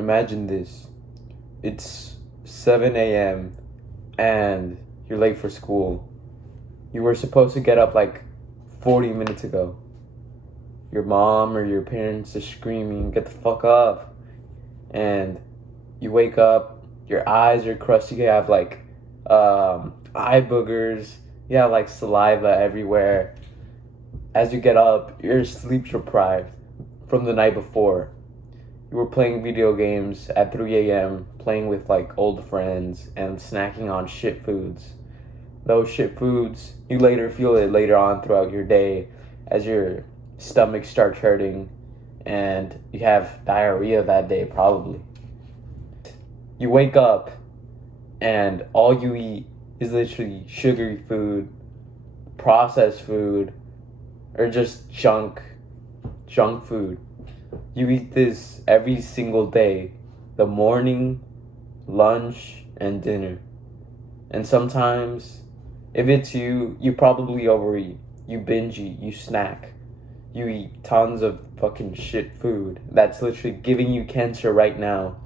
Imagine this. It's 7 a.m. and you're late for school. You were supposed to get up like 40 minutes ago. Your mom or your parents are screaming, "Get the fuck up." And you wake up, your eyes are crusty, you have like eye boogers, you have like saliva everywhere. As you get up, you're sleep deprived from the night before. You were playing video games at 3 a.m., playing with like old friends and snacking on shit foods. Those shit foods, you later feel it later on throughout your day as your stomach starts hurting and you have diarrhea that day probably. You wake up and all you eat is literally sugary food, processed food, or just junk food. You eat this every single day, the morning, lunch, and dinner. And sometimes, if it's you, you probably overeat. You binge eat, you snack. You eat tons of fucking shit food that's literally giving you cancer right now,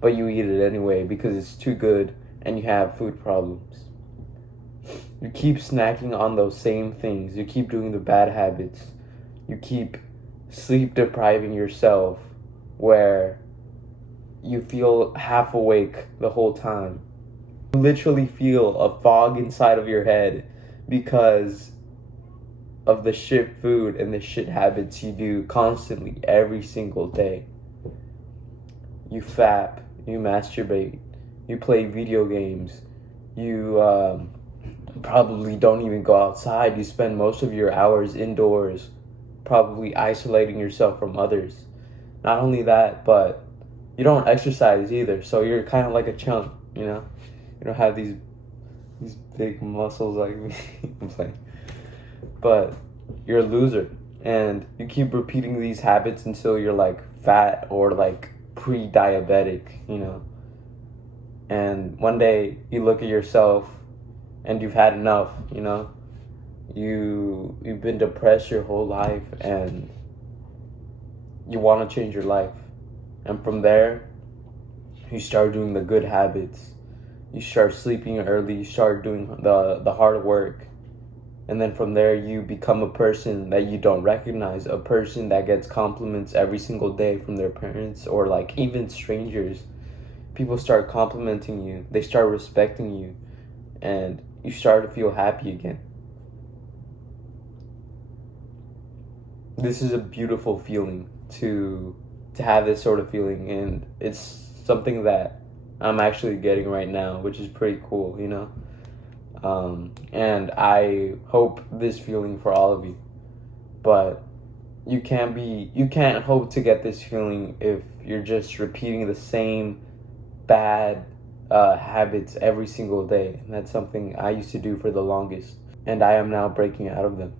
but you eat it anyway because it's too good and you have food problems. You keep snacking on those same things. You keep doing the bad habits. You keep sleep depriving yourself where you feel half awake the whole time. You literally feel a fog inside of your head because of the shit food and the shit habits you do constantly every single day. You fap, you masturbate, you play video games, you probably don't even go outside. You spend most of your hours indoors, probably isolating yourself from others. Not only that, but you don't exercise either, so you're kind of like a chump, you know? You don't have these big muscles like me. I'm playing. But you're a loser, and you keep repeating these habits until you're like fat or like pre-diabetic, you know? And one day you look at yourself and you've had enough, you know? You've been depressed your whole life and you want to change your life. And from there, you start doing the good habits. You start sleeping early, you start doing the hard work. And then from there, you become a person that you don't recognize, a person that gets compliments every single day from their parents or like even strangers. People start complimenting you, they start respecting you, and you start to feel happy again. This is a beautiful feeling to have this sort of feeling, and it's something that I'm actually getting right now, which is pretty cool, you know? And I hope this feeling for all of you. But you can't hope to get this feeling if you're just repeating the same bad habits every single day. And that's something I used to do for the longest, and I am now breaking out of them.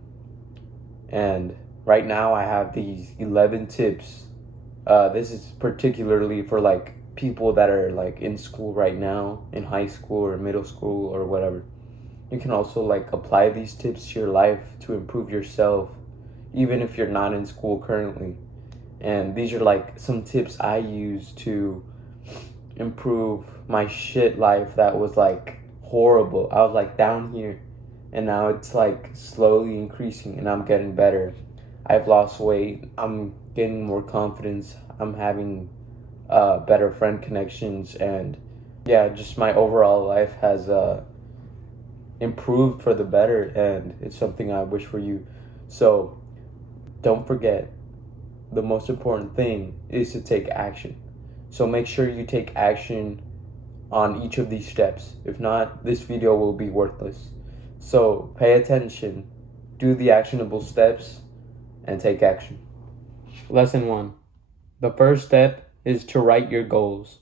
And right now I have these 11 tips. This is particularly for like people that are like in school right now, in high school or middle school or whatever. You can also like apply these tips to your life to improve yourself, even if you're not in school currently. And these are like some tips I use to improve my shit life that was like horrible. I was like down here, and now it's like slowly increasing and I'm getting better. I've lost weight, I'm gaining more confidence, I'm having better friend connections, and yeah, just my overall life has improved for the better, and it's something I wish for you. So don't forget, the most important thing is to take action. So make sure you take action on each of these steps. If not, this video will be worthless. So pay attention, do the actionable steps, and take action. Lesson 1. The first step is to write your goals.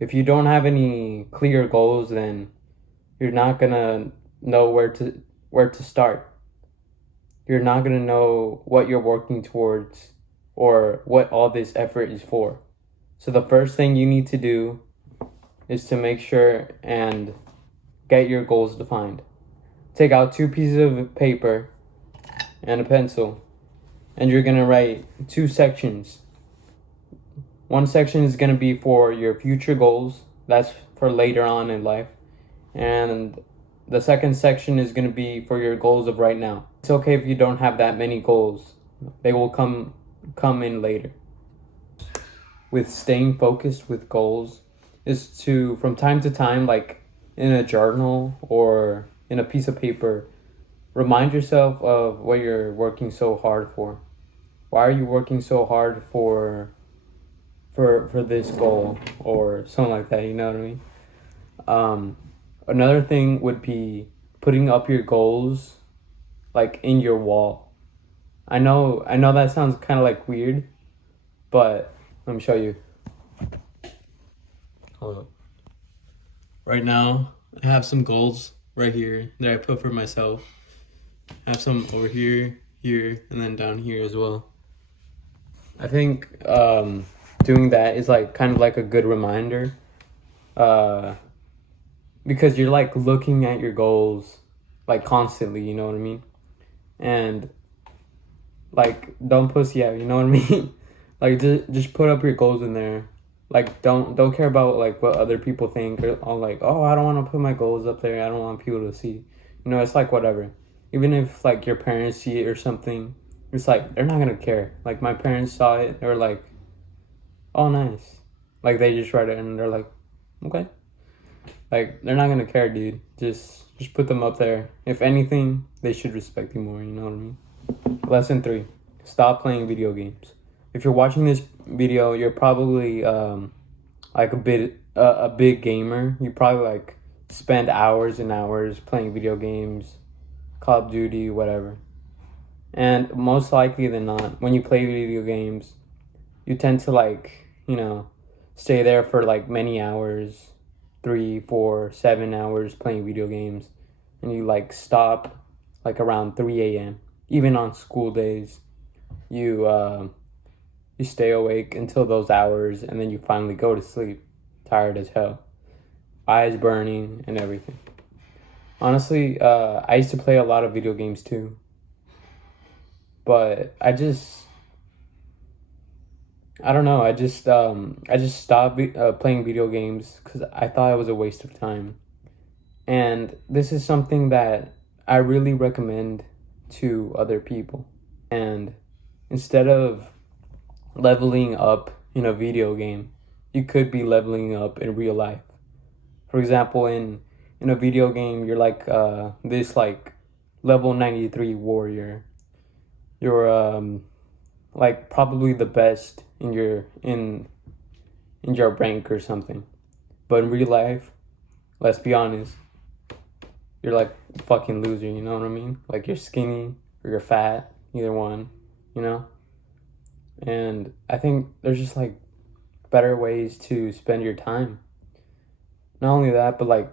If you don't have any clear goals, then you're not gonna know where to start. You're not gonna know what you're working towards or what all this effort is for. So the first thing you need to do is to make sure and get your goals defined. Take out 2 pieces of paper and a pencil, and you're gonna write 2 sections. One section is going to be for your future goals. That's for later on in life. And the second section is going to be for your goals of right now. It's okay if you don't have that many goals. They will come in later. With staying focused with goals is to, from time to time, like in a journal or in a piece of paper, remind yourself of what you're working so hard for. Why are you working so hard for this goal or something like that? You know what I mean? Another thing would be putting up your goals like in your wall. I know that sounds kind of like weird, but let me show you. Hold up. Right now, I have some goals right here that I put for myself. I have some over here, here, and then down here as well. I think doing that is like kind of like a good reminder, because you're like looking at your goals like constantly, you know what I mean? And like don't pussy out, you know what I mean? Like just put up your goals in there. Like don't care about like what other people think, or like, oh, I don't want to put my goals up there, I don't want people to see. You know, it's like whatever. Even if like your parents see it or something, it's like they're not gonna care. Like my parents saw it, they were like, oh nice. Like they just read it and they're like, okay. Like they're not gonna care, dude. Just put them up there. If anything, they should respect you more, you know what I mean? Lesson 3. Stop playing video games. If you're watching this video, you're probably like a big gamer. You probably like spend hours and hours playing video games, Call of Duty, whatever. And most likely than not, when you play video games, you tend to like, you know, stay there for like many hours, 3, 4, 7 hours playing video games, and you like stop like around 3 a.m. Even on school days, you stay awake until those hours, and then you finally go to sleep, tired as hell, eyes burning and everything. Honestly, I used to play a lot of video games too, but I don't know. I just stopped playing video games because I thought it was a waste of time. And this is something that I really recommend to other people. And instead of leveling up in a video game, you could be leveling up in real life. For example, in a video game, you're like this like level 93 warrior. You're like probably the best in your rank or something. But in real life, let's be honest, you're like a fucking loser, you know what I mean? Like you're skinny or you're fat, either one, you know? And I think there's just like better ways to spend your time. Not only that, but like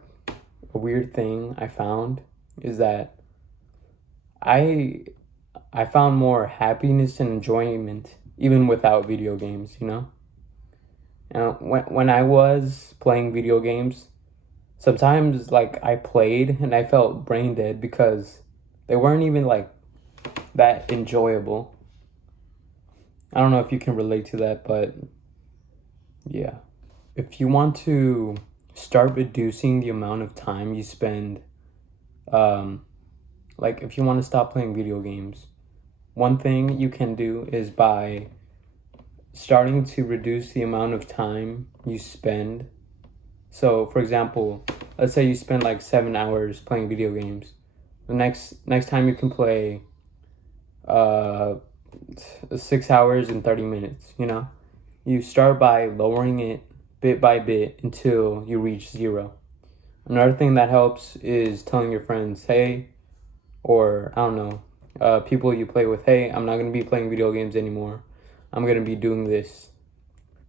a weird thing I found is that I found more happiness and enjoyment even without video games, you know? And when I was playing video games, sometimes like I played and I felt brain dead because they weren't even like that enjoyable. I don't know if you can relate to that, but yeah. If you want to start reducing the amount of time you spend, like if you want to stop playing video games, one thing you can do is by starting to reduce the amount of time you spend. So, for example, let's say you spend like 7 hours playing video games. The next time you can play 6 hours and 30 minutes, you know? You start by lowering it bit by bit until you reach 0. Another thing that helps is telling your friends, hey, or I don't know, people you play with, hey, I'm not going to be playing video games anymore. I'm going to be doing this.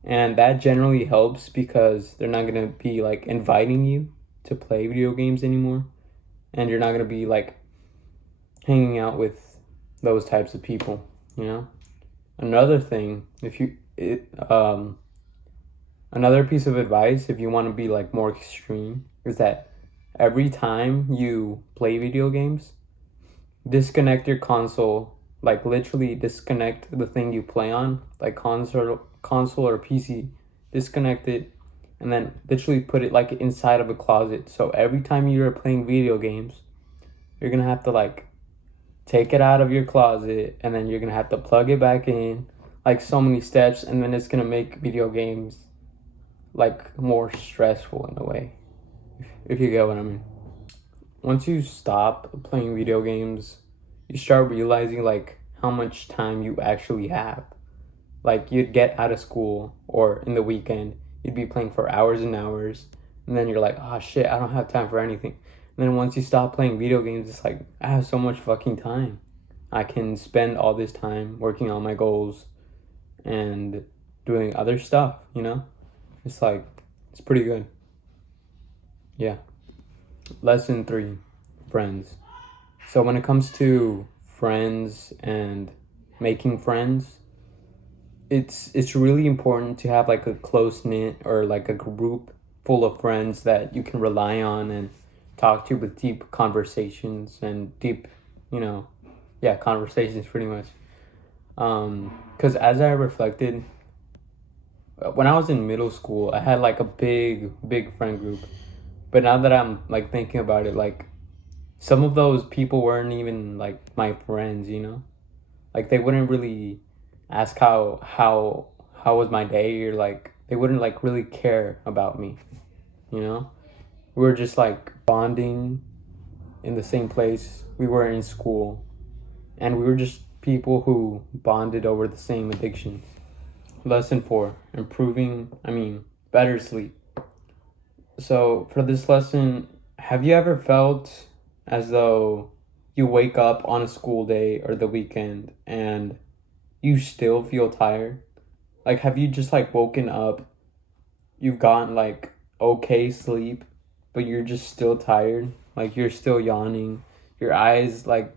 And that generally helps because they're not going to be like inviting you to play video games anymore. And you're not going to be like hanging out with those types of people, you know? Another thing, another piece of advice, if you want to be like more extreme, is that every time you play video games, disconnect your console, like literally disconnect the thing you play on, like console or PC, disconnect it, and then literally put it like inside of a closet. So every time you're playing video games, you're gonna have to like take it out of your closet, and then you're gonna have to plug it back in, like so many steps, and then it's gonna make video games like more stressful in a way, if you get what I mean. Once you stop playing video games, you start realizing like how much time you actually have. Like you'd get out of school or in the weekend, you'd be playing for hours and hours, and then you're like, oh shit, I don't have time for anything. And then once you stop playing video games, it's like, I have so much fucking time. I can spend all this time working on my goals and doing other stuff, you know? It's like, it's pretty good. Yeah. Lesson 3, friends. So when it comes to friends and making friends, it's really important to have like a close knit or like a group full of friends that you can rely on and talk to with deep conversations and deep, conversations pretty much. Because as I reflected, when I was in middle school, I had like a big friend group. But now that I'm like thinking about it, like some of those people weren't even like my friends, like they wouldn't really ask how was my day, or like they wouldn't like really care about me, we were just like bonding in the same place we were in school, and we were just people who bonded over the same addictions. Lesson 4, better sleep. So for this lesson, have you ever felt as though you wake up on a school day or the weekend and you still feel tired? Like, have you just like woken up, you've gotten like okay sleep, but you're just still tired? Like you're still yawning, your eyes like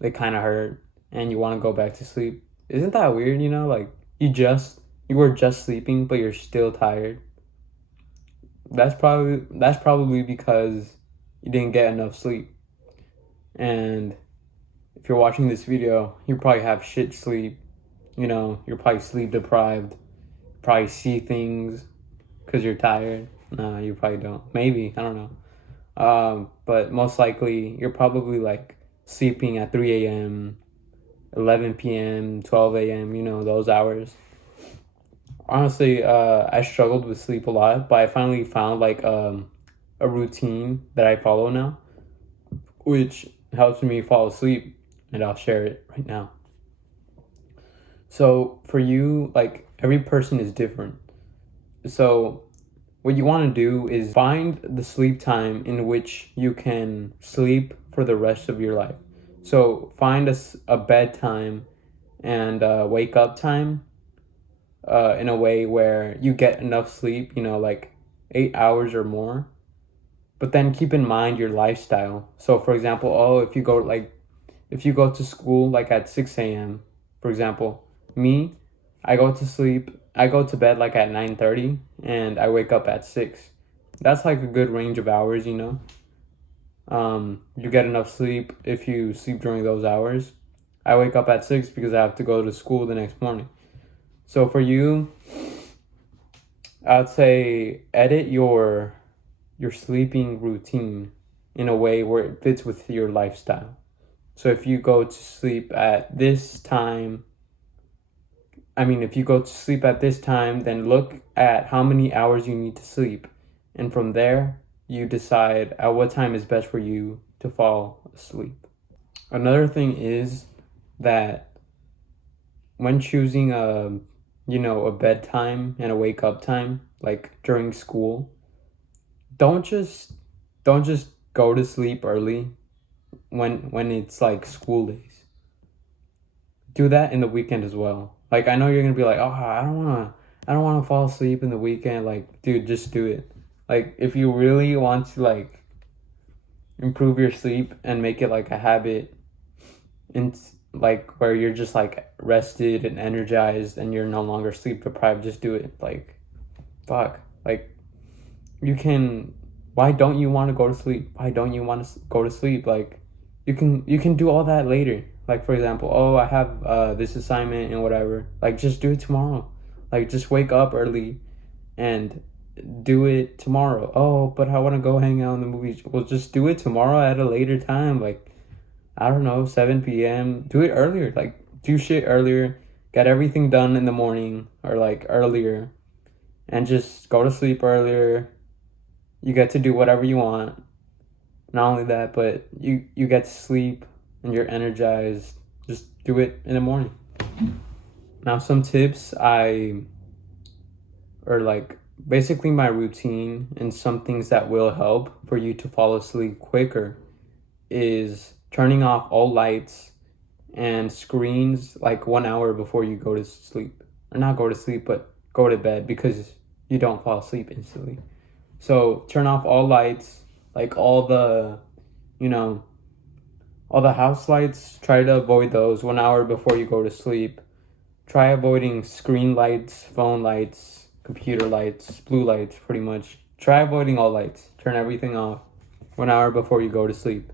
they kind of hurt, and you want to go back to sleep. Isn't that weird? Like you were just sleeping, but you're still tired. That's probably because you didn't get enough sleep. And if you're watching this video, you probably have shit sleep. You're probably sleep deprived. Probably see things because you're tired. Nah, you probably don't. Maybe, I don't know. But most likely, you're probably like sleeping at 3 a.m., 11 p.m., 12 a.m., those hours. Honestly, I struggled with sleep a lot, but I finally found like a routine that I follow now, which helps me fall asleep, and I'll share it right now. So for you, like every person is different. So what you want to do is find the sleep time in which you can sleep for the rest of your life. So find a bedtime and wake up time in a way where you get enough sleep, like 8 hours or more. But then keep in mind your lifestyle. So for example, if you go to school like at 6 a.m., for example, I go to bed like at 9:30 and I wake up at 6. That's like a good range of hours, you get enough sleep if you sleep during those hours. I wake up at 6 because I have to go to school the next morning. So for you, I'd say edit your sleeping routine in a way where it fits with your lifestyle. So if you go to sleep at this time, then look at how many hours you need to sleep. And from there, you decide at what time is best for you to fall asleep. Another thing is that when choosing a bedtime and a wake up time, like during school, don't just go to sleep early when it's like school days. Do that in the weekend as well. Like I know you're gonna be like, oh, I don't wanna fall asleep in the weekend. Like, dude, just do it. Like if you really want to like improve your sleep and make it like a habit, and like where you're just like rested and energized and you're no longer sleep deprived, just do it. Like fuck, like why don't you want to go to sleep? Why don't you want to go to sleep? Like you can do all that later. Like for example, I have this assignment and whatever, like just do it tomorrow. Like, just wake up early and do it tomorrow. Oh, but I want to go hang out in the movies. Well, just do it tomorrow at a later time. Like, I don't know, 7 p.m. Do it earlier. Like, do shit earlier. Get everything done in the morning or like earlier. And just go to sleep earlier. You get to do whatever you want. Not only that, but you get to sleep and you're energized. Just do it in the morning. Now, some tips or like basically my routine and some things that will help for you to fall asleep quicker is turning off all lights and screens like 1 hour before you go to sleep. Or not go to sleep, but go to bed, because you don't fall asleep instantly. So turn off all lights, like all the, all the house lights. Try to avoid those 1 hour before you go to sleep. Try avoiding screen lights, phone lights, computer lights, blue lights, pretty much. Try avoiding all lights. Turn everything off 1 hour before you go to sleep.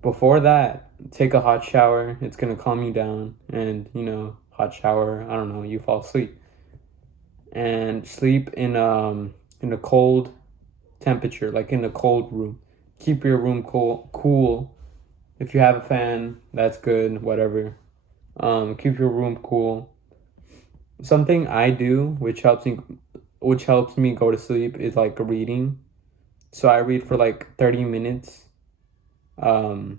Before that, take a hot shower. It's going to calm you down. And, hot shower, I don't know, you fall asleep. And sleep in a cold temperature, like in a cold room. Keep your room cool. If you have a fan, that's good, whatever. Keep your room cool. Something I do, which helps me go to sleep, is like reading. So I read for like 30 minutes. 30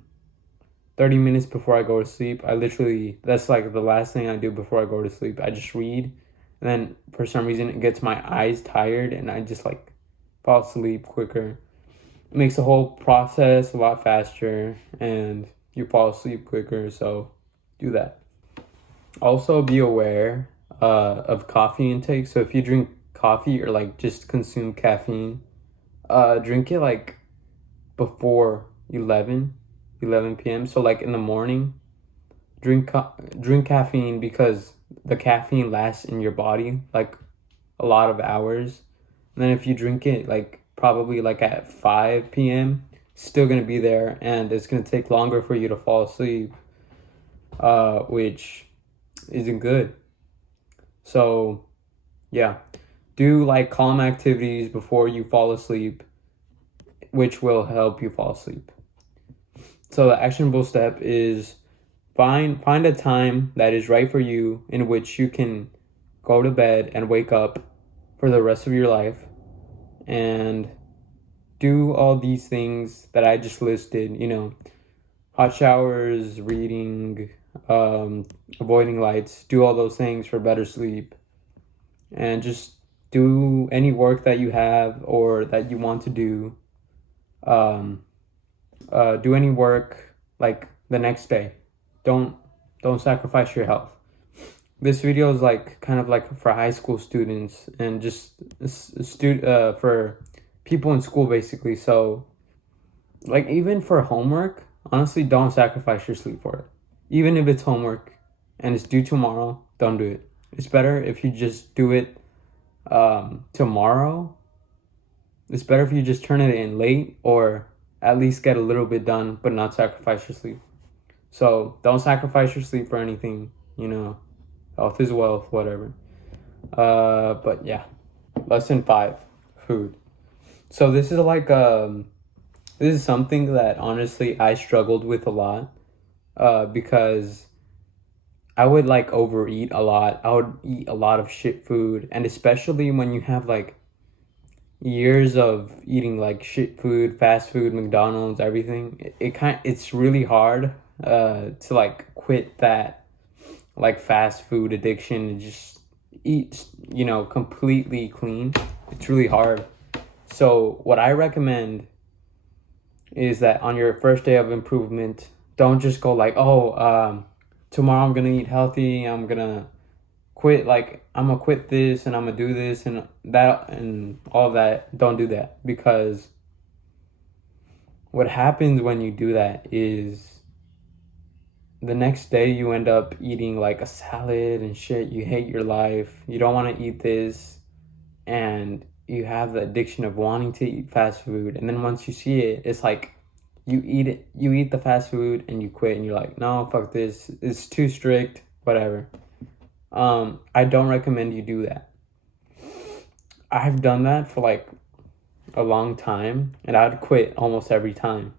minutes before I go to sleep. That's like the last thing I do before I go to sleep. I just read. And then for some reason it gets my eyes tired and I just like fall asleep quicker. It makes the whole process a lot faster and you fall asleep quicker. So do that. Also be aware of coffee intake. So if you drink coffee or like just consume caffeine, drink it like before 11 p.m. So like in the morning, drink caffeine, because the caffeine lasts in your body like a lot of hours. And then if you drink it like probably like at 5 p.m, still gonna be there, and it's gonna take longer for you to fall asleep, which isn't good. So yeah, do like calm activities before you fall asleep, which will help you fall asleep. So the actionable step is find a time that is right for you, in which you can go to bed and wake up for the rest of your life, and do all these things that I just listed, hot showers, reading, avoiding lights. Do all those things for better sleep, and just do any work that you have or that you want to do. Do any work like the next day. Don't sacrifice your health. This video is like kind of like for high school students and just for people in school basically. So like even for homework, honestly, don't sacrifice your sleep for it. Even if it's homework and it's due tomorrow, don't do it. It's better if you just do it tomorrow. It's better if you just turn it in late, or at least get a little bit done, but not sacrifice your sleep. So don't sacrifice your sleep for anything, health is wealth, whatever. But yeah, lesson 5, food. So this is like, this is something that honestly I struggled with a lot, because I would like overeat a lot. I would eat a lot of shit food, and especially when you have like years of eating like shit food, fast food, McDonald's, everything, it's really hard to like quit that like fast food addiction and just eat completely clean. It's really hard. So what I recommend is that on your first day of improvement, don't just go like, tomorrow I'm gonna eat healthy, I'm gonna quit this and I'm gonna do this and that and all of that. Don't do that, because what happens when you do that is the next day you end up eating like a salad and shit. You hate your life. You don't want to eat this, and you have the addiction of wanting to eat fast food. And then once you see it, it's like you eat the fast food and you quit, and you're like, no, fuck this. It's too strict, whatever. I don't recommend you do that. I've done that for like a long time, and I'd quit almost every time.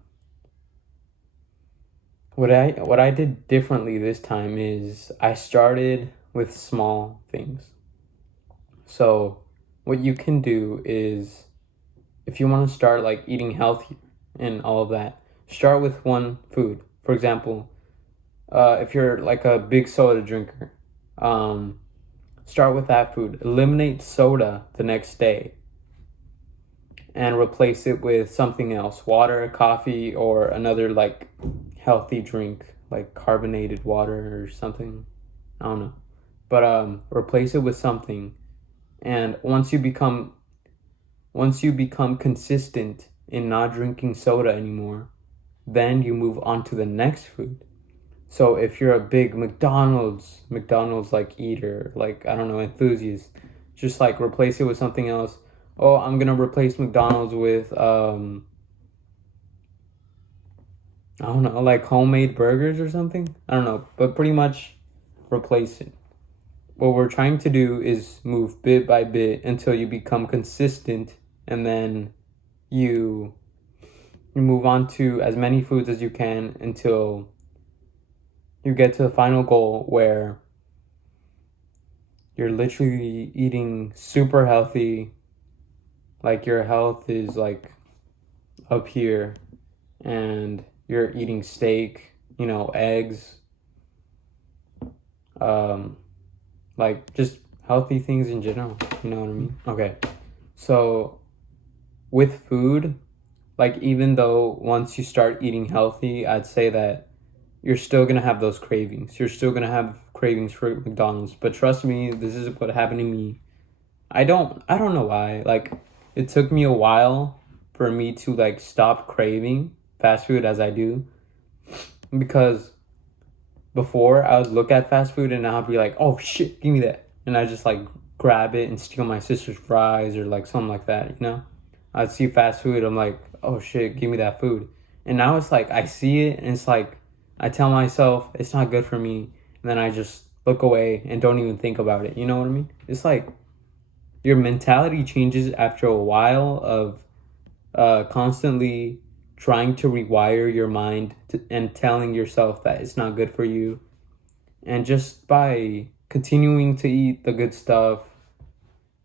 What I did differently this time is I started with small things. So what you can do is, if you want to start like eating healthy and all of that, start with one food. For example, if you're like a big soda drinker, um, start with that food. Eliminate soda the next day and replace it with something else: water, coffee, or another like healthy drink, like carbonated water or something. I don't know. But replace it with something. And once you become consistent in not drinking soda anymore, then you move on to the next food. So if you're a big McDonald's like eater, like I don't know, enthusiast, just like replace it with something else. Oh, I'm gonna replace McDonald's with I don't know, like homemade burgers or something. I don't know, but pretty much replace it. What we're trying to do is move bit by bit until you become consistent, and then you you move on to as many foods as you can until you get to the final goal where you're literally eating super healthy, like your health is like up here, and you're eating steak, eggs, um like just healthy things in general, you know what I mean? Okay. So with food, like even though once you start eating healthy, I'd say that you're still gonna have those cravings. You're still gonna have cravings for McDonald's. But trust me, this is what happened to me. I don't know why. Like it took me a while for me to like stop craving fast food as I do. Because before I would look at fast food and I'd be like, oh shit, give me that. And I just like grab it and steal my sister's fries or like something like that. I'd see fast food, I'm like, oh shit, give me that food. And now it's like I see it and it's like I tell myself it's not good for me, and then I just look away and don't even think about it. You know what I mean? It's like your mentality changes after a while of constantly trying to rewire your mind and telling yourself that it's not good for you. And just by continuing to eat the good stuff,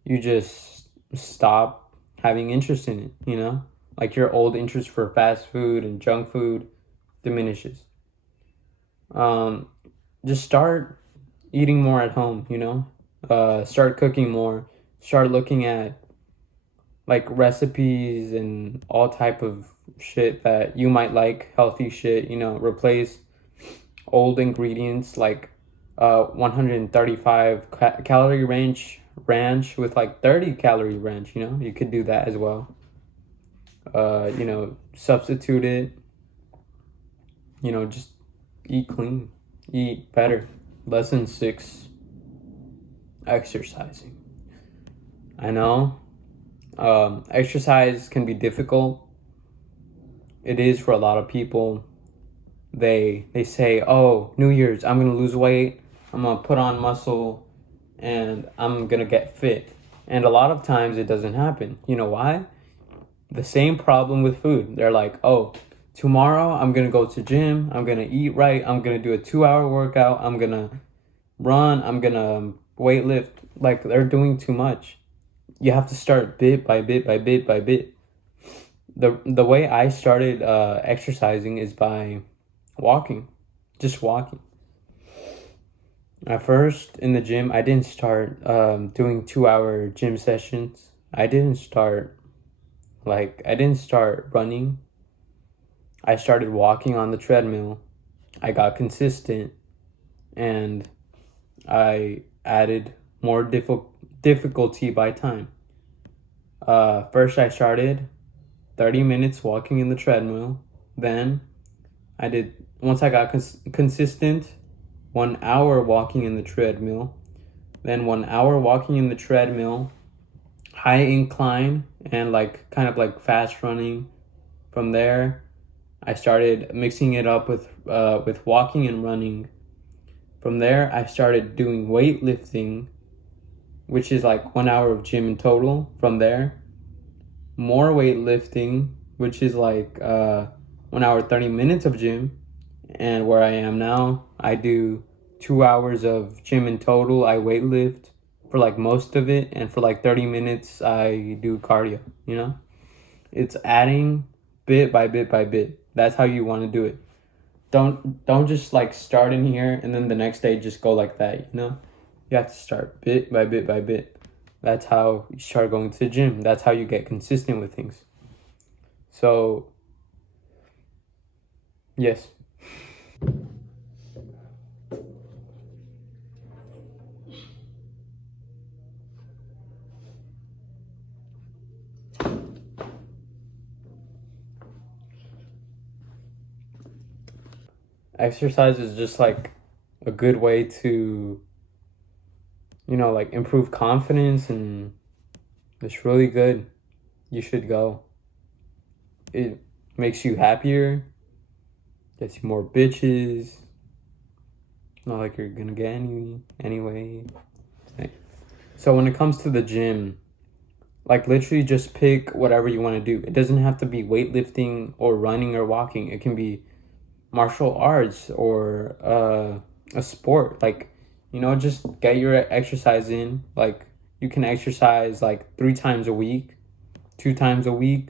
you just stop having interest in it. Like your old interest for fast food and junk food diminishes. Um, just start eating more at home. Start cooking more. Start looking at like recipes and all type of shit that you might like, healthy shit. Replace old ingredients like 135 calorie ranch with like 30 calorie ranch. You could do that as well. Substitute it. Just eat clean, eat better. Lesson 6: exercising. I know exercise can be difficult. It is for a lot of people. They say, oh, New Year's, I'm gonna lose weight, I'm gonna put on muscle, and I'm gonna get fit. And a lot of times it doesn't happen. You know why? The same problem with food. They're like, oh, tomorrow I'm gonna go to gym, I'm gonna eat right, I'm gonna do a 2-hour workout, I'm gonna run, I'm gonna weight lift. Like they're doing too much. You have to start bit by bit by bit by bit. The way I started exercising is by walking, just walking. At first in the gym, I didn't start doing 2-hour gym sessions. I didn't start running. I started walking on the treadmill. I got consistent, and I added more difficulty by time. First I started 30 minutes walking in the treadmill. Then once I got consistent, 1 hour walking in the treadmill. Then 1 hour walking in the treadmill, high incline and like kind of like fast running. From there, I started mixing it up with walking and running. From there, I started doing weightlifting, which is like 1 hour of gym in total. From there, more weightlifting, which is like 1 hour 30 minutes of gym. And where I am now, I do 2 hours of gym in total. I weightlift for like most of it, and for like 30 minutes I do cardio, you know? It's adding bit by bit by bit. That's how you want to do it. Don't just like start in here and then the next day just go like that, you know? You have to start bit by bit by bit. That's how you start going to the gym. That's how you get consistent with things. So, yes. Exercise is just like a good way to, like improve confidence, and it's really good. You should go. It makes you happier, gets you more bitches. Not like you're gonna get any anyway. So when it comes to the gym, like literally just pick whatever you want to do. It doesn't have to be weightlifting or running or walking. It can be martial arts or a sport. Like, just get your exercise in. Like, you can exercise like 3 times a week, 2 times a week,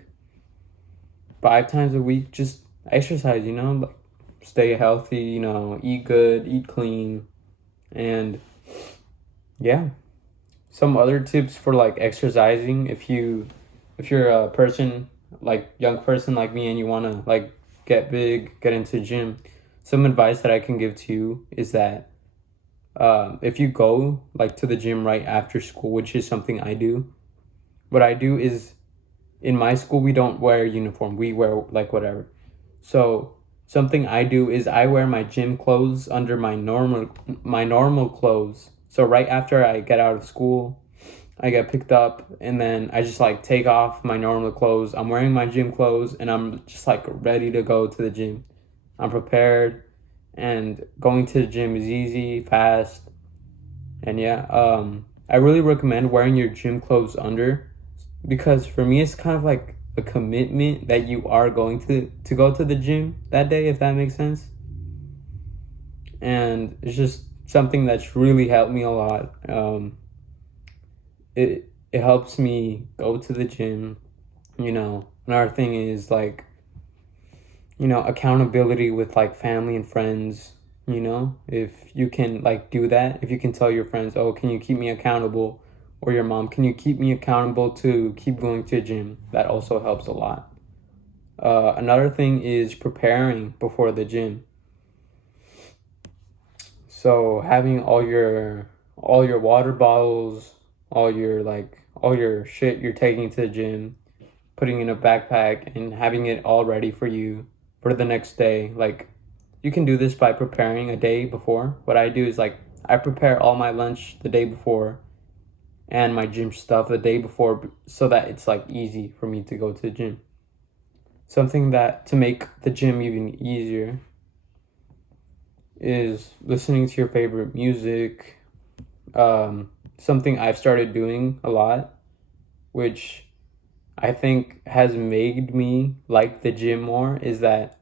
5 times a week. Just exercise, like stay healthy, eat good, eat clean. And yeah, some other tips for like exercising, if you're a person, like young person like me, and you want to like get big, get into gym, some advice that I can give to you is that if you go like to the gym right after school, which is something I do, what I do is, in my school we don't wear uniform, we wear like whatever. So something I do is I wear my gym clothes under my normal clothes. So right after I get out of school, I get picked up, and then I just like take off my normal clothes. I'm wearing my gym clothes, and I'm just like ready to go to the gym. I'm prepared, and going to the gym is easy, fast. And yeah, I really recommend wearing your gym clothes under, because for me it's kind of like a commitment that you are going to go to the gym that day, if that makes sense. And it's just something that's really helped me a lot. It helps me go to the gym. Another thing is like, accountability with like family and friends. If you can like do that, if you can tell your friends, oh, can you keep me accountable? Or your mom, can you keep me accountable to keep going to the gym? That also helps a lot. Another thing is preparing before the gym. So having all your water bottles, all your shit you're taking to the gym, putting in a backpack and having it all ready for you for the next day. Like, you can do this by preparing a day before. What I do is like I prepare all my lunch the day before and my gym stuff the day before, so that it's like easy for me to go to the gym. Something that to make the gym even easier is listening to your favorite music. Something I've started doing a lot, which I think has made me like the gym more, is that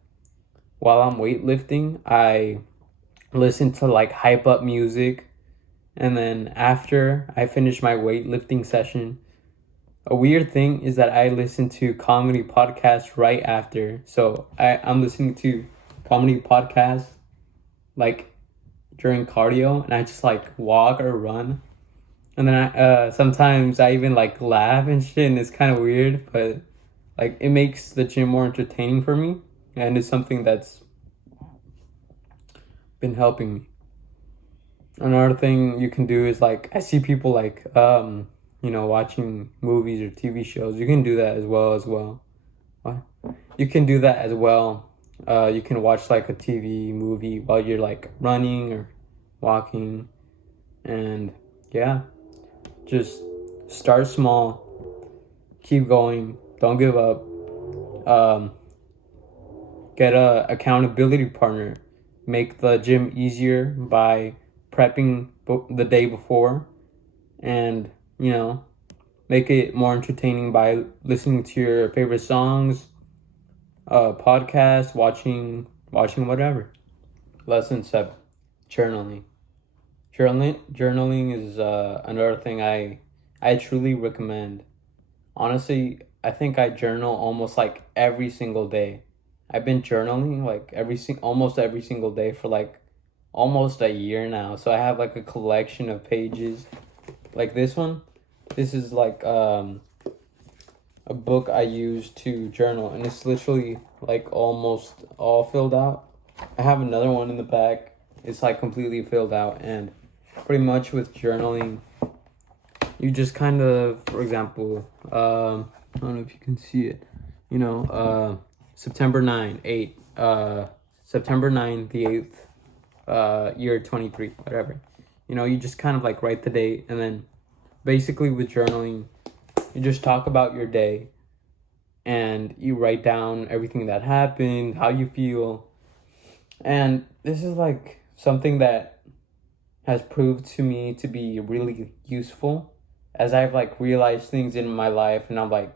while I'm weightlifting, I listen to like hype up music. And then after I finish my weightlifting session, a weird thing is that I listen to comedy podcasts right after. So I'm listening to comedy podcasts like during cardio, and I just like walk or run. And then sometimes I even like laugh and shit, and it's kind of weird, but like it makes the gym more entertaining for me, and it's something that's been helping me. Another thing you can do is like, I see people like watching movies or TV shows. You can do that as well. What? You can do that as well. You can watch like a TV movie while you're like running or walking. And yeah, just start small, keep going, don't give up. Get a accountability partner. make the gym easier by prepping the day before, and make it more entertaining by listening to your favorite songs, podcast, watching whatever. Lesson 7, journaling. Journaling is another thing I truly recommend. Honestly, I think I journal almost like every single day. I've been journaling like almost every single day for like almost a year now. So I have like a collection of pages like this one. This is like a book I use to journal, and it's literally like almost all filled out. I have another one in the back. It's like completely filled out, and pretty much with journaling, you just kind of, for example, I don't know if you can see it, September 9, 8, September 9, the 8th, year 23, whatever. You just kind of like write the date, and then basically with journaling, you just talk about your day, and you write down everything that happened, how you feel. And this is like something that has proved to me to be really useful, as I've like realized things in my life, and I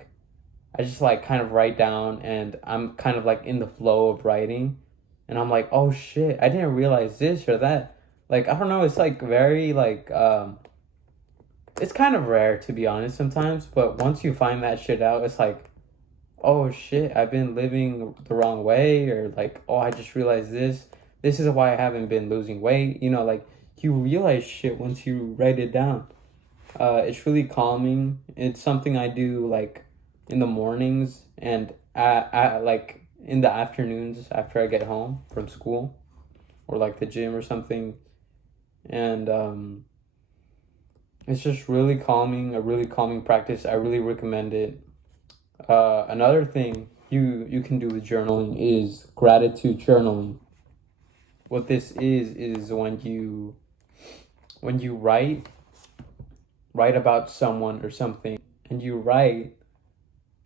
just like kind of write down, and I'm kind of like in the flow of writing, and I'm like, oh shit, I didn't realize this or that. Like, I don't know, it's like very like it's kind of rare, to be honest, sometimes, but once you find that shit out, it's like, oh shit, I've been living the wrong way, or like, oh, I just realized this is why I haven't been losing weight. Like, you realize shit once you write it down. It's really calming. It's something I do like in the mornings, and I like in the afternoons after I get home from school, or like the gym or something. And it's just really calming, a really calming practice. I really recommend it. Another thing you can do with journaling is gratitude journaling. What this is when you write about someone or something, and you write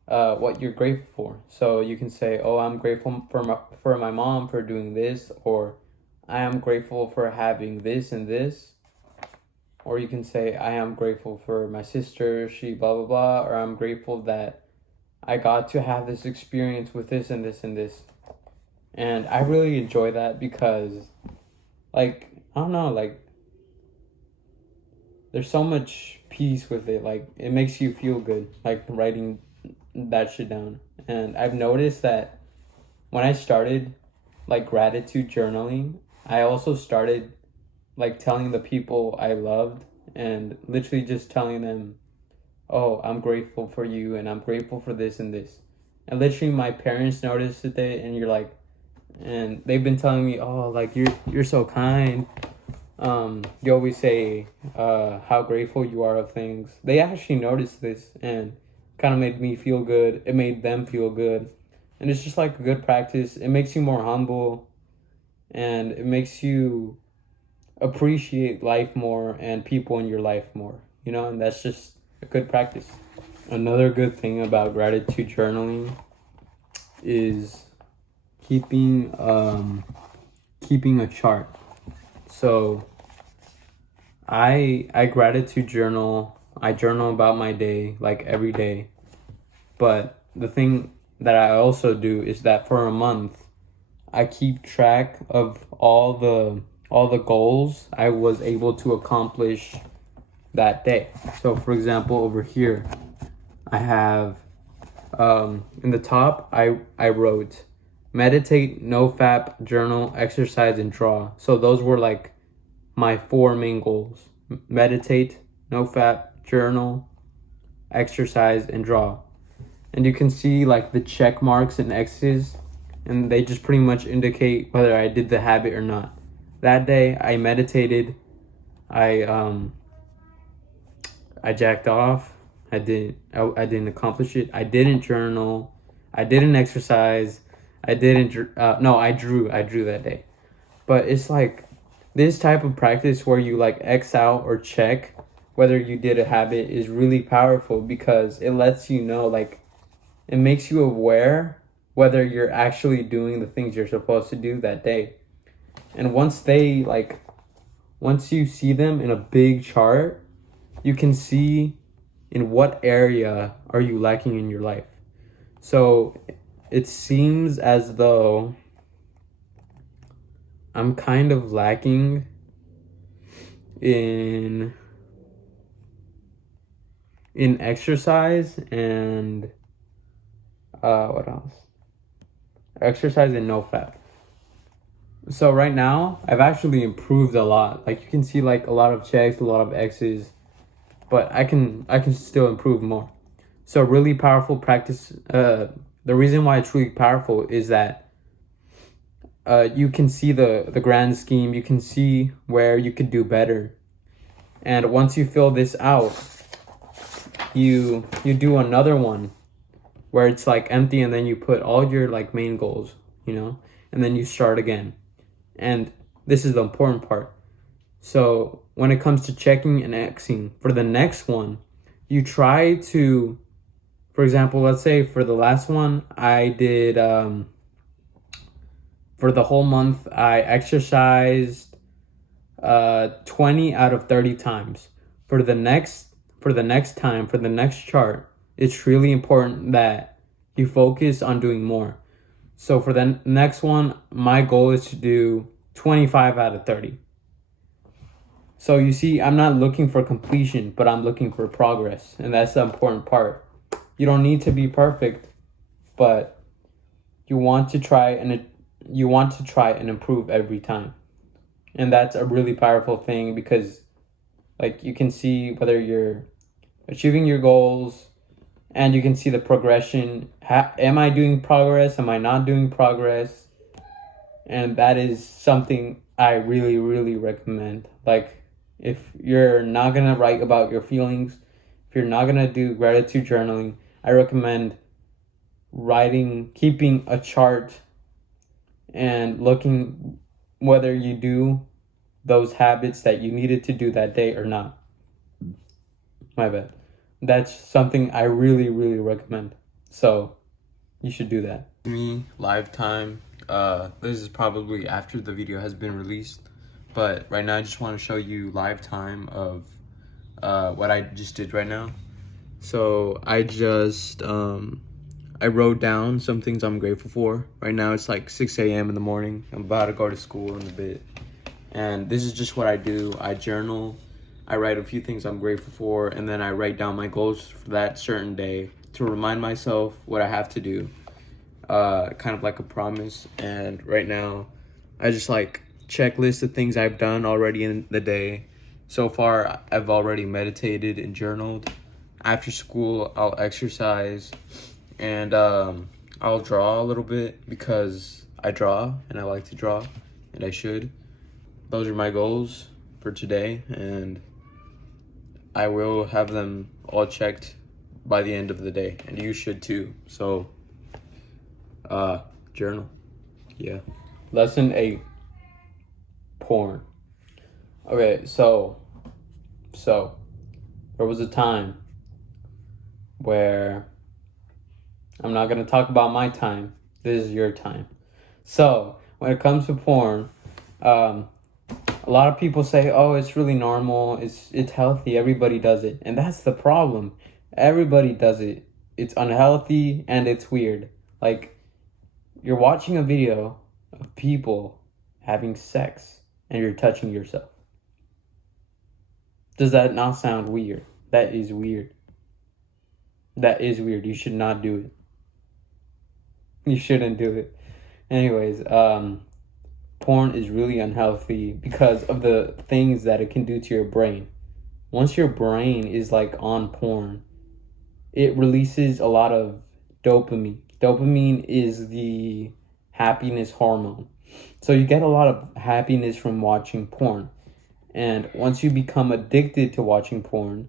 what you're grateful for. So you can say, oh, I'm grateful for my mom for doing this, or I am grateful for having this and this. Or you can say, I am grateful for my sister, she blah blah blah, or I'm grateful that I got to have this experience with this and this and this. And I really enjoy that because, like, I don't know, like, there's so much peace with it. Like, it makes you feel good, like, writing that shit down. And I've noticed that when I started, like, gratitude journaling, I also started, like, telling the people I loved, and literally just telling them, oh, I'm grateful for you, and I'm grateful for this and this. And literally my parents noticed it, and they've been telling me, oh, like, you're so kind. You always say how grateful you are of things. They actually noticed this, and kind of made me feel good. It made them feel good. And it's just like a good practice. It makes you more humble, and it makes you appreciate life more and people in your life more, and that's just a good practice. Another good thing about gratitude journaling is keeping a chart. So I gratitude journal. I journal about my day like every day. But the thing that I also do is that for a month, I keep track of all the goals I was able to accomplish that day. So for example, over here, I have in the top, I wrote meditate, no fap, journal, exercise, and draw. So those were like my 4 main goals: meditate, no fap, journal, exercise, and draw. And you can see like the check marks and X's, and they just pretty much indicate whether I did the habit or not. That day I meditated, I jacked off. I didn't accomplish it. I didn't journal. I didn't exercise. I drew that day. But it's like this type of practice where you like X out or check whether you did a habit is really powerful, because it lets you know, like, it makes you aware whether you're actually doing the things you're supposed to do that day. And once you see them in a big chart, you can see in what area are you lacking in your life. So it seems as though I'm kind of lacking in exercise and what else? Exercise and no fat. So right now, I've actually improved a lot. Like you can see like a lot of checks, a lot of X's, but I can still improve more. So really powerful practice. The reason why it's really powerful is that you can see the grand scheme. You can see where you could do better. And once you fill this out, you do another one where it's like empty, and then you put all your like main goals, and then you start again. And this is the important part. So when it comes to checking and Xing for the next one, you try to, for example, let's say for the last one, I did, for the whole month, I exercised 20 out of 30 times. For the next chart, it's really important that you focus on doing more. So for the next one, my goal is to do 25 out of 30. So you see, I'm not looking for completion, but I'm looking for progress. And that's the important part. You don't need to be perfect, but you want to try and improve every time. And that's a really powerful thing, because like you can see whether you're achieving your goals, and you can see the progression. Am I doing progress? Am I not doing progress? And that is something I really, really recommend. Like, if you're not going to write about your feelings, if you're not going to do gratitude journaling, I recommend keeping a chart and looking whether you do those habits that you needed to do that day or not. My bad. That's something I really, really recommend. So you should do that. Me, live time. This is probably after the video has been released. But right now I just want to show you live time of what I just did right now. So I just, I wrote down some things I'm grateful for. Right now it's like 6 a.m. in the morning. I'm about to go to school in a bit. And this is just what I do. I journal. I write a few things I'm grateful for, and then I write down my goals for that certain day to remind myself what I have to do, kind of like a promise. And right now, I just like checklist the things I've done already in the day. So far, I've already meditated and journaled. After school, I'll exercise, and I'll draw a little bit because I draw, and I like to draw, and I should. Those are my goals for today, and I will have them all checked by the end of the day, and you should too. So, journal. Yeah. Lesson 8. Porn. Okay, so there was a time where I'm not gonna talk about my time. This is your time. So when it comes to porn, a lot of people say, oh, it's really normal, it's healthy, everybody does it. And that's the problem. Everybody does it. It's unhealthy and it's weird. Like, you're watching a video of people having sex and you're touching yourself. Does that not sound weird? That is weird. That is weird. You should not do it. You shouldn't do it. Anyways, porn is really unhealthy because of the things that it can do to your brain. Once your brain is like on porn, it releases a lot of dopamine. Dopamine is the happiness hormone. So you get a lot of happiness from watching porn. And once you become addicted to watching porn,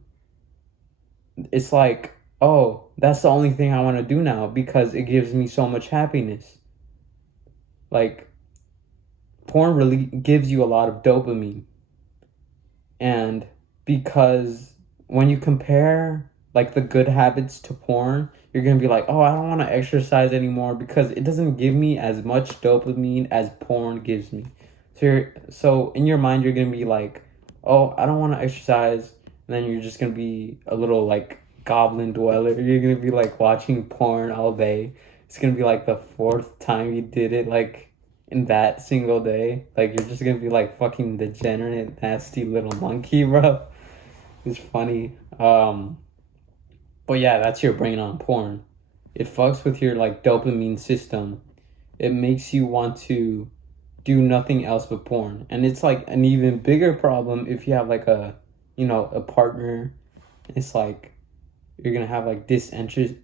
it's like, oh, that's the only thing I want to do now because it gives me so much happiness. Like, porn really gives you a lot of dopamine. And because when you compare like the good habits to porn, you're going to be like, oh, I don't want to exercise anymore because it doesn't give me as much dopamine as porn gives me. So in your mind, you're gonna be like, oh, I don't want to exercise, and then you're just gonna be a little like goblin dweller. You're gonna be like watching porn all day. It's gonna be like the fourth time you did it, like in that single day. Like you're just gonna be like fucking degenerate, nasty little monkey, bro. It's funny. But yeah, that's your brain on porn. It fucks with your like dopamine system. It makes you want to do nothing else but porn. And it's like an even bigger problem if you have like a partner. It's like you're gonna have like interested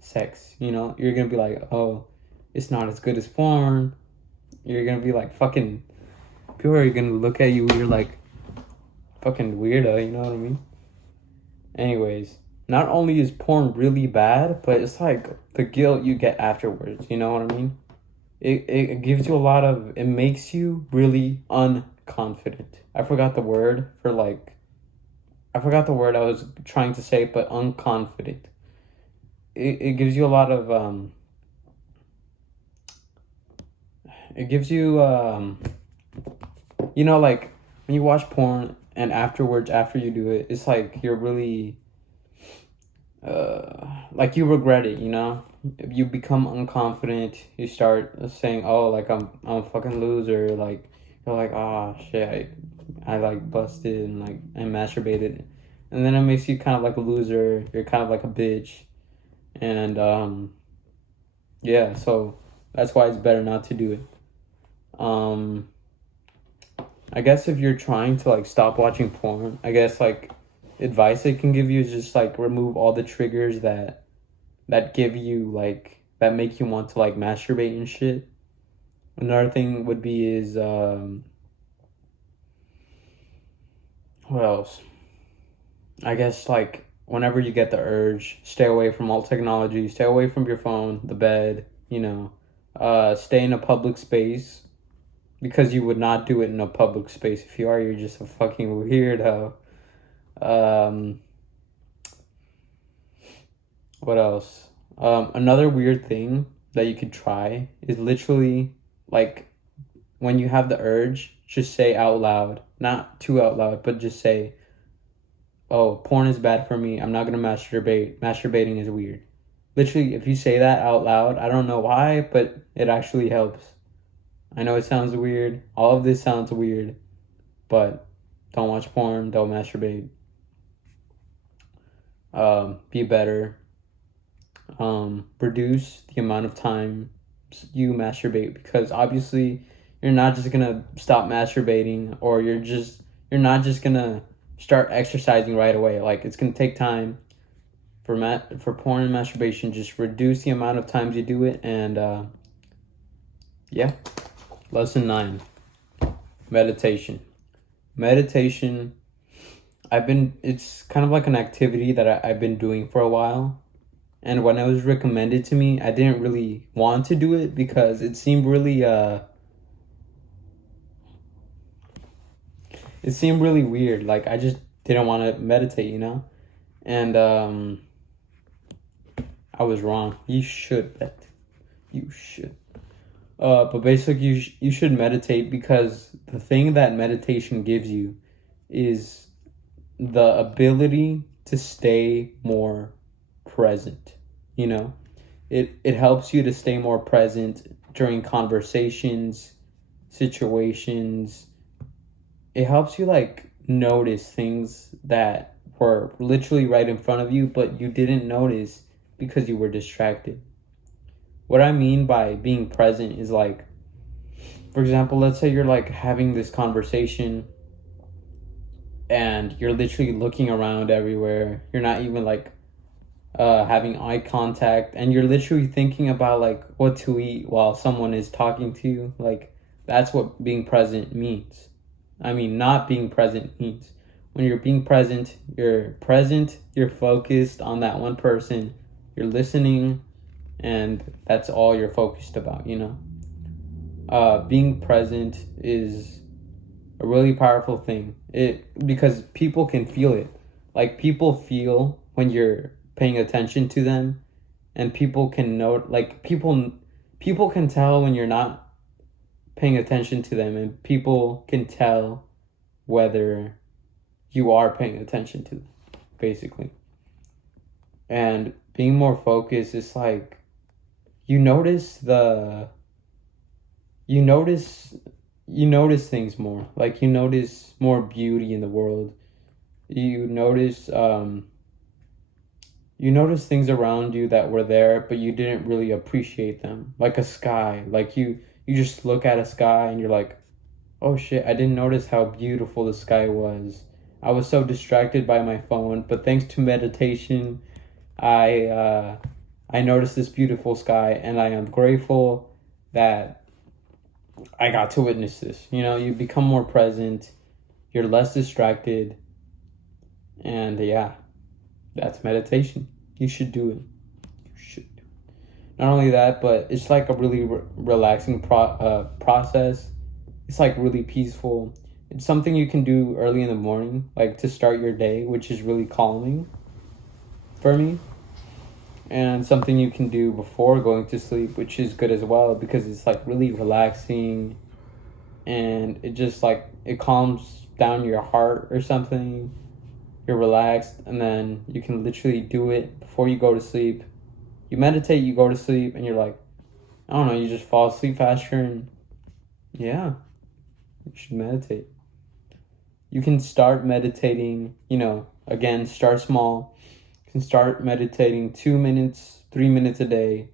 sex. You're gonna be like, oh, it's not as good as porn. You're gonna be like fucking people are gonna look at you. You're like fucking weirdo. You know what I mean? Anyways, not only is porn really bad, but it's like the guilt you get afterwards. You know what I mean? It gives you it makes you really unconfident. I forgot the word I was trying to say, but unconfident. It gives you a lot of, it gives you, like when you watch porn and afterwards, after you do it, it's like you're really, like you regret it, you become unconfident. You start saying, oh, like I'm a fucking loser. Like you're like, oh shit, I like busted and like I masturbated, and then it makes you kind of like a loser. You're kind of like a bitch, and yeah. So that's why it's better not to do it. I guess if you're trying to like stop watching porn, I guess like advice I can give you is just like remove all the triggers that give you like that make you want to like masturbate and shit. Another thing would be is what else? I guess like whenever you get the urge, stay away from all technology, stay away from your phone, the bed, stay in a public space because you would not do it in a public space. If you are, you're just a fucking weirdo. What else? Another weird thing that you could try is literally like when you have the urge, just say out loud, not too out loud, but just say, oh, porn is bad for me. I'm not gonna masturbate. Masturbating is weird. Literally, if you say that out loud, I don't know why, but it actually helps. I know it sounds weird. All of this sounds weird, but don't watch porn. Don't masturbate. Be better. Reduce the amount of time you masturbate, because obviously you're not just gonna stop masturbating, or you're not just gonna start exercising right away. Like it's gonna take time. For porn and masturbation, just reduce the amount of times you do it, and yeah. Lesson 9. Meditation. Meditation, it's kind of like an activity that I've been doing for a while. And when it was recommended to me, I didn't really want to do it because it seemed really weird. Like I just didn't want to meditate, And I was wrong. You should bet. You should. But basically, you should meditate because the thing that meditation gives you is the ability to stay more present. It helps you to stay more present during conversations, situations. It helps you like notice things that were literally right in front of you, but you didn't notice because you were distracted. What I mean by being present is like, for example, let's say you're like having this conversation and you're literally looking around everywhere. You're not even like having eye contact, and you're literally thinking about like what to eat while someone is talking to you. Like that's what being present means. I mean, not being present means. When you're being present, you're focused on that one person, you're listening, and that's all you're focused about, Being present is a really powerful thing. Because people can feel it. Like people feel when you're paying attention to them, and people can know, like people people can tell when you're not paying attention to them, and people can tell whether you are paying attention to them, basically. And being more focused is like you notice you notice things more. Like you notice more beauty in the world. You notice things around you that were there, but you didn't really appreciate them. Like a sky. Like you just look at a sky and you're like, oh shit, I didn't notice how beautiful the sky was. I was so distracted by my phone, but thanks to meditation, I noticed this beautiful sky, and I am grateful that I got to witness this. You know, you become more present, you're less distracted, and yeah, that's meditation. You should do it. You should. Not only that, but it's like a really relaxing process. It's like really peaceful. It's something you can do early in the morning, like to start your day, which is really calming for me. And something you can do before going to sleep, which is good as well, because it's like really relaxing, and it just like it calms down your heart or something. You're relaxed, and then you can literally do it before you go to sleep. You meditate, you go to sleep, and you're like, I don't know, you just fall asleep faster, and yeah, you should meditate. You can start meditating, again, start small. You can start meditating 2 minutes, 3 minutes a day,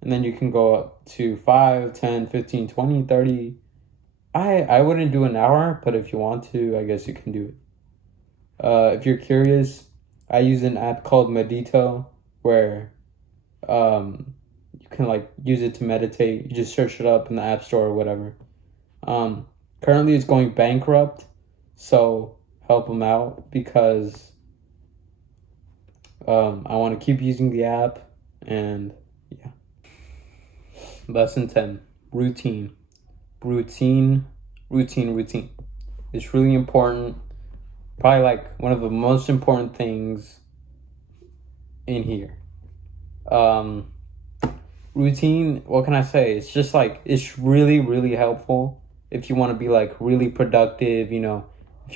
and then you can go up to 5, 10, 15, 20, 30. I wouldn't do an hour, but if you want to, I guess you can do it. If you're curious, I use an app called Medito, where you can like use it to meditate. You just search it up in the App Store or whatever. Currently it's going bankrupt, so help them out, because I want to keep using the app. And yeah. Lesson 10, routine. Routine. It's really important. Probably like one of the most important things in here. Routine, what can I say? It's just like, it's really, really helpful if you want to be like really productive, if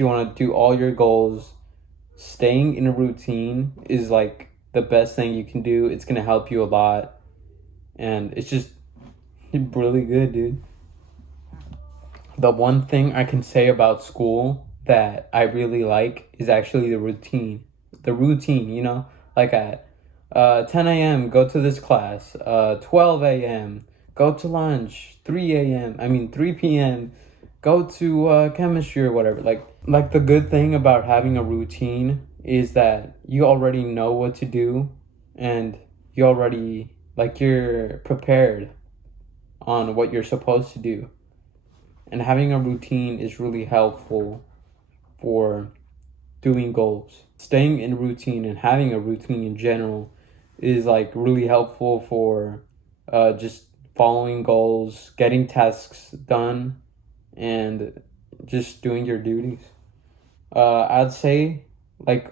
you want to do all your goals. Staying in a routine is like the best thing you can do. It's going to help you a lot. And it's just really good, dude. The one thing I can say about school that I really like is actually the routine. The routine, like at 10 a.m., go to this class. 12 a.m., go to lunch. 3 p.m., go to chemistry or whatever. Like the good thing about having a routine is that you already know what to do, and you already, you're prepared on what you're supposed to do. And having a routine is really helpful for doing goals. Staying in routine and having a routine in general is like really helpful for just following goals, getting tasks done, and just doing your duties. I'd say I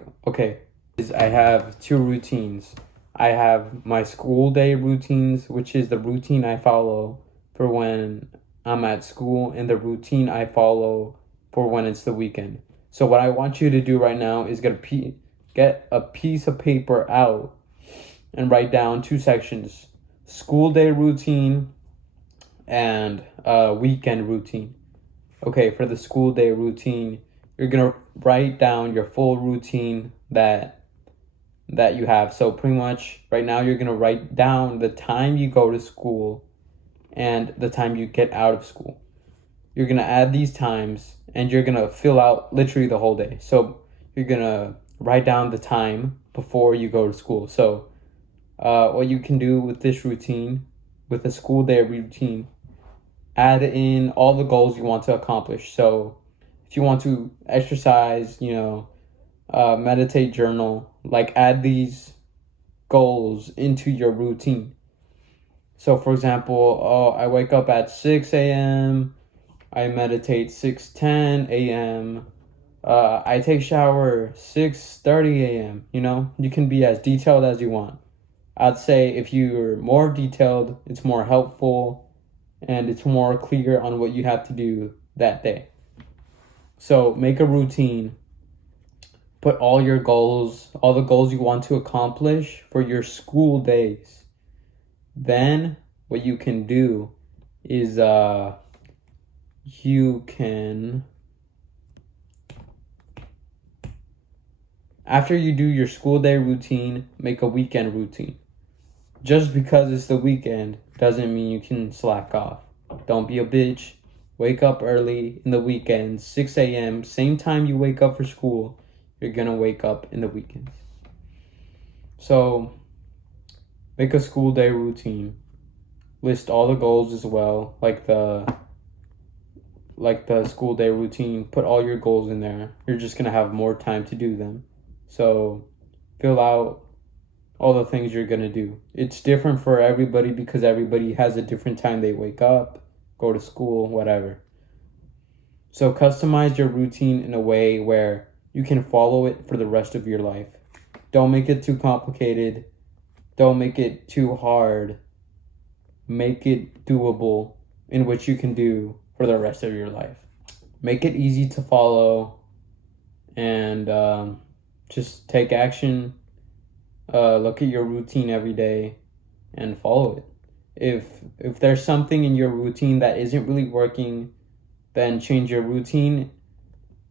have 2 routines. I have my school day routines, which is the routine I follow for when I'm at school, and the routine I follow for when it's the weekend. So what I want you to do right now is get a piece of paper out and write down 2 sections: school day routine and weekend routine. Okay, for the school day routine, you're gonna write down your full routine that you have. So pretty much right now you're gonna write down the time you go to school and the time you get out of school. You're gonna add these times, and you're gonna fill out literally the whole day. So you're gonna write down the time before you go to school. So what you can do with this routine, with a school day routine, add in all the goals you want to accomplish. So if you want to exercise, meditate, journal, add these goals into your routine. So for example, I wake up at 6 a.m., I meditate 6:10 a.m., I take shower 6:30 a.m., you can be as detailed as you want. I'd say if you're more detailed, it's more helpful and it's more clear on what you have to do that day. So make a routine. Put all your goals, all the goals you want to accomplish for your school days. Then what you can do is you can, after you do your school day routine, make a weekend routine. Just because it's the weekend doesn't mean you can slack off. Don't be a bitch. Wake up early in the weekends, 6 a.m., same time you wake up for school, you're gonna wake up in the weekends. So, make a school day routine. List all the goals as well, like the school day routine. Put all your goals in there. You're just gonna have more time to do them. So, fill out all the things you're gonna do. It's different for everybody because everybody has a different time they wake up, go to school, whatever. So customize your routine in a way where you can follow it for the rest of your life. Don't make it too complicated. Don't make it too hard. Make it doable in which you can do for the rest of your life. Make it easy to follow and just take action. Look at your routine every day and follow it. If there's something in your routine that isn't really working, then change your routine.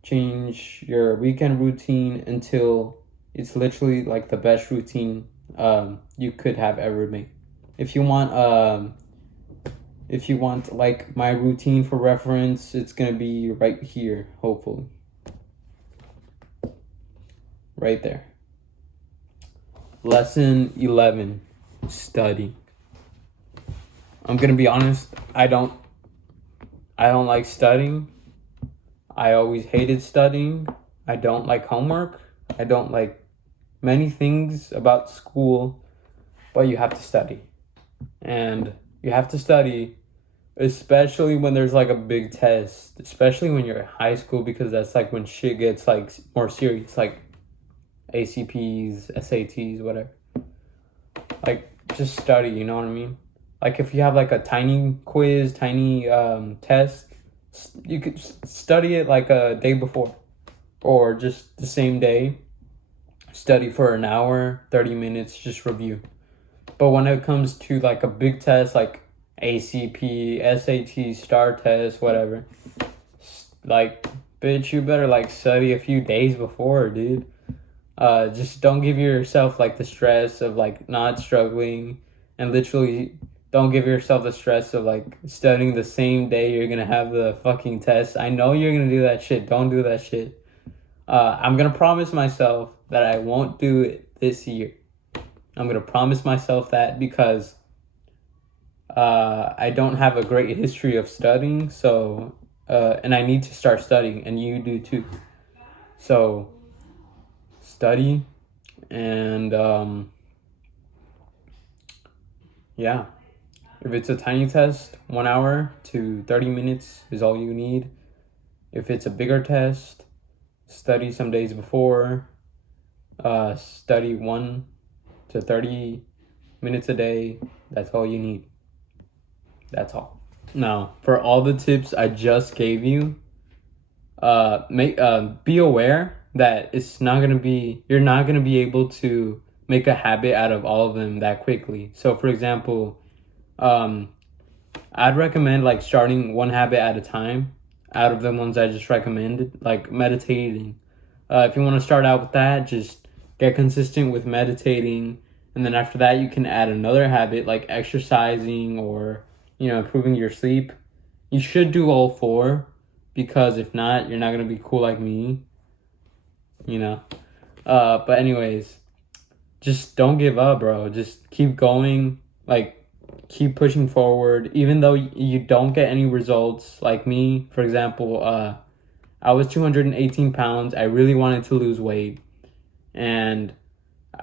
Change your weekend routine until it's literally like the best routine you could have ever made. If you want like my routine for reference, it's gonna be right here, hopefully. Right there. Lesson 11, study. I'm gonna be honest, I don't like studying. I always hated studying. I don't like homework. I don't like many things about school, but you have to study. And you have to study, especially when there's like a big test, especially when you're in high school, because that's like when shit gets like more serious, like ACPs, SATs, whatever. Like, just study, you know what I mean? Like, if you have like a tiny quiz, tiny test, you could study it like a day before or just the same day. Study for an hour, 30 minutes, just review. But when it comes to like a big test like ACP, SAT, STAR test, whatever, like, bitch, you better like study a few days before, dude. Just don't give yourself like the stress of like not struggling, and literally don't give yourself the stress of like studying the same day you're gonna have the fucking test. I know you're gonna do that shit. Don't do that shit. I'm gonna promise myself that I won't do it this year. I'm gonna promise myself that because I don't have a great history of studying, so and I need to start studying, and you do too. So study, and yeah, if it's a tiny test, 1 hour to 30 minutes is all you need. If it's a bigger test, study some days before. Study 1 to 30 minutes a day. That's all you need. That's all. Now, for all the tips I just gave you, be aware that you're not gonna be able to make a habit out of all of them that quickly. So for example, I'd recommend like starting one habit at a time out of the ones I just recommended, like meditating. If you want to start out with that, just get consistent with meditating, and then after that you can add another habit like exercising or, improving your sleep. You should do all four, because if not, you're not gonna be cool like me. But anyways, just don't give up, bro. Just keep going, like keep pushing forward, even though you don't get any results. Like me, for example, I was 218 pounds. I really wanted to lose weight, and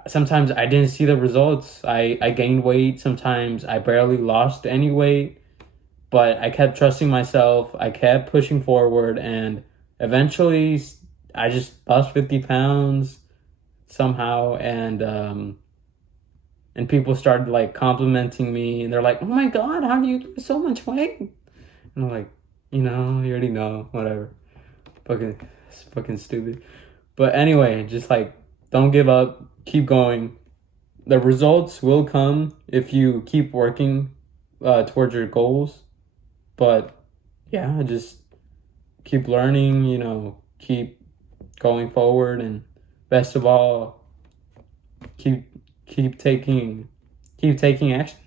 sometimes I didn't see the results. I gained weight. Sometimes I barely lost any weight, but I kept trusting myself. I kept pushing forward, and eventually I just lost 50 pounds somehow, and and people started like complimenting me, and they're like, "Oh my God, how do you lose so much weight?" And I'm like, you already know, whatever. It's fucking stupid. But anyway, just like, don't give up, keep going. The results will come if you keep working towards your goals. But yeah, just keep learning, keep going forward, and best of all, keep keep taking action.